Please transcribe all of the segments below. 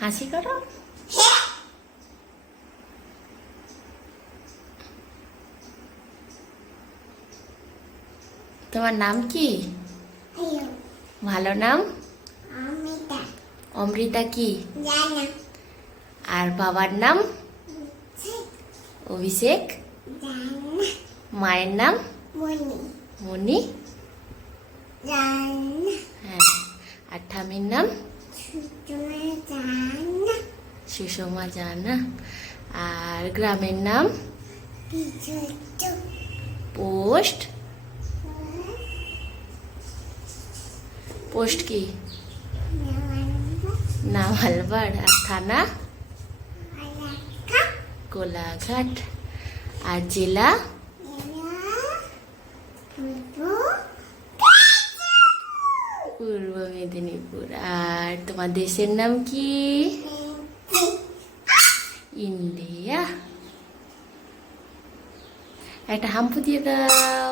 হাসি করো। তোমার নাম কি? ভালো নাম? অমৃতা। কি? আর বাবার নাম? অভিষেক। মায়ের নাম? মনি হ্যাঁ। আর ঠামির নাম? সুষমা জানা আর গ্রামের নাম? পোস্ট। পোস্ট কি? নামালবাড় আর থানা? কোলাঘাট। আর জেলা? পূর্ব মেদিনীপুর। আর তোমার দেশের নাম কি? ইন্ডিয়া একটা হাম্পু দিয়ে দাও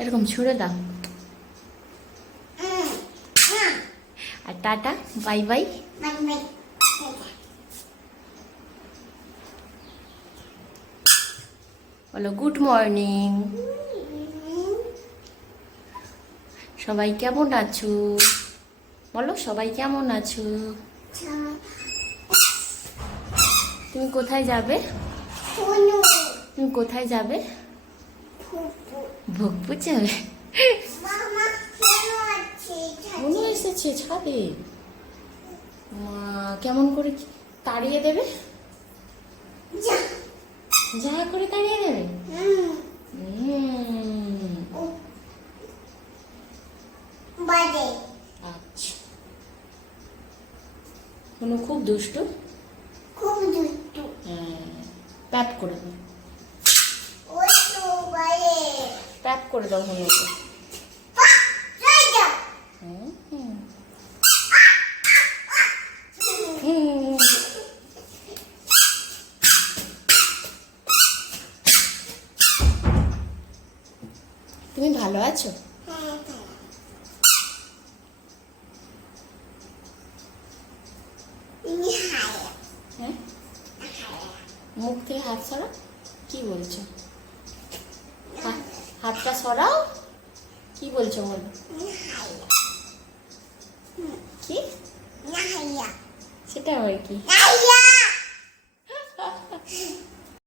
এরকম ছুঁড়ে দাও আর টাটা বাই বাই বলো গুড মর্নিং সবাই কেমন আছো বলো, সবাই কেমন আছো? তুমি কোথায় যাবে? তুমি কোথায় যাবে? ভোগপুর যাবে মনে এসেছে, ছাদে। কেমন করে তাড়িয়ে দেবে? যা করে তাড়িয়ে দেবে। বাজে। কোনো খুব দুষ্টু? খুব দুষ্টু। হ্যাঁ প্যাপ করে দাও। প্যাপ করে দাও হনুকে। হুম, হুম। হুম। তুমি ভালো আছো হ্যাঁ মুখ থেকে হাত সরা কি বলছো? হাতটা সরাও। কি বলছো বলো? কি? সেটা হয় কি?